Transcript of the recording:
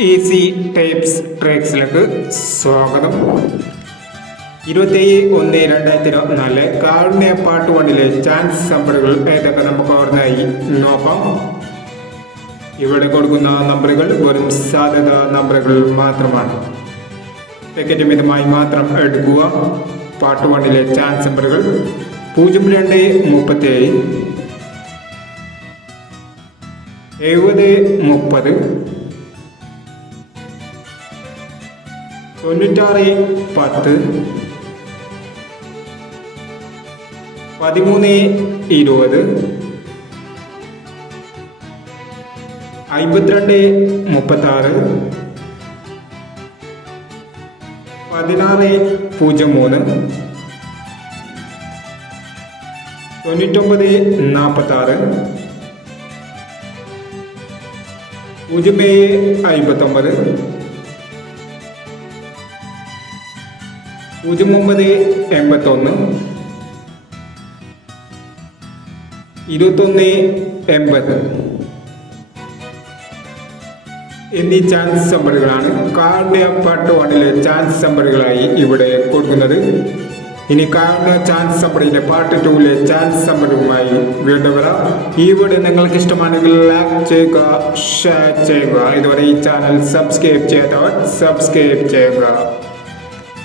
Easy types ട്രിക്സിലേക്ക് സ്വാഗതം. 27/1/2024 കാരുണ്യ part 1-ലെ chance നമ്പറുകൾ ഏതൊക്കെ നമുക്ക് ഓർമ്മയായി നോക്കാം. ഇവിടെ കൊടുക്കുന്ന നമ്പറുകൾ വെറും സാധ്യത നമ്പറുകൾ മാത്രമാണ്. ടിക്കറ്റ് മിതമായി മാത്രം എടുക്കുക. പാർട്ട് 1-ലെ ചാൻസ് നമ്പറുകൾ 0237 70 30 96 10 13 20 52 36 16 03 99 46 07 59 09 21 80 എന്നീ ചാൻസ് നമ്പറുകളാണ് കാരുണ്യ പാർട്ട് 1-ലെ ചാൻസ് നമ്പറുകളായി ഇവിടെ കൊടുക്കുന്നത്. ഇനി കാരുണ്യ ചാൻസ് നമ്പറിലെ പാർട്ട് 2-ലെ ചാൻസ് നമ്പറുമായി വീണ്ടും വരാം. ഈ വീഡിയോ നിങ്ങൾക്ക് ഇഷ്ടമാണെങ്കിൽ ലൈക്ക് ചെയ്യുക, ഷെയർ ചെയ്യുക. ഇതുവരെ ഈ ചാനൽ സബ്സ്ക്രൈബ് ചെയ്യാത്തവർ സബ്സ്ക്രൈബ് ചെയ്യുക.